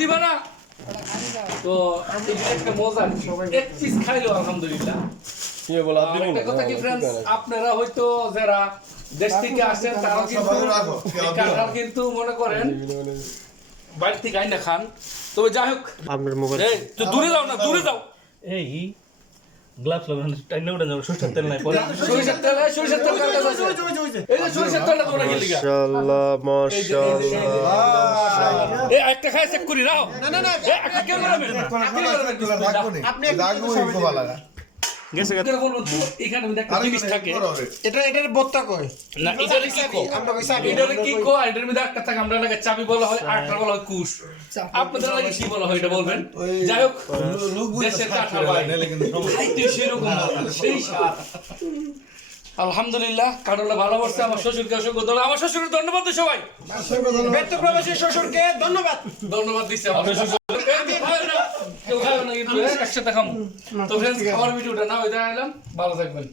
দিবা না? তো একটা মজা এক পিস খাইলো আলহামদুলিল্লাহ। কি বলা আর কথা কি ফ্রেন্ডস আপনারা হয়তো যারা দেশ থেকে আসেন তারা কিন্তু কিন্তু মনে করেন বাইরে থেকে আইনা খান। তবে যাই হোক আপনার মোবাইল এই তো দূরে যাও না দূরে যাও। এই গ্লাভস লাগানো টাইনে সরষের তেল নাই পরে। সরিষার তেল সরিষার তেল কার কাছে এই যে সরিষার তেলটা তোমরা কি লিগা মাশাআল্লাহ এই যে, এই যে, এই যে, মাশাআল্লাহ। একটা খাই চেক করি নাও। না না না একটা কেন রাখবেন আপনি লাগবো এই কোবা লাগা গেছে কেন বলব এখানে একটা জিনিস থাকে। এটা এটার বত্তা কয়? না এটারে কি কো আমরা চাবি। কি কো এটার মধ্যে একটা থাকে আমরা লাগে চাবি বলা হয় আর একটা বলা হয় কুশ। আপনাদের লাগে কি বলা হয় এটা বলবেন? যাই হোক সেরকম মজা, সেই আলহামদুলিল্লাহ কারণটা ভালো করছে আমার শ্বশুরকে অসংখ্য ধন্যবাদ। আমার শ্বশুরের ধন্যবাদ সবাই। ব্যর্থ প্রবাসী শ্বশুরকে ধন্যবাদ। ধন্যবাদ দিচ্ছে আমার শ্বশুর একসাথে খামো। তো ফ্রেন্ডস খাবার ভিডিওটা না ওইটা এলাম ভালো থাকবেন।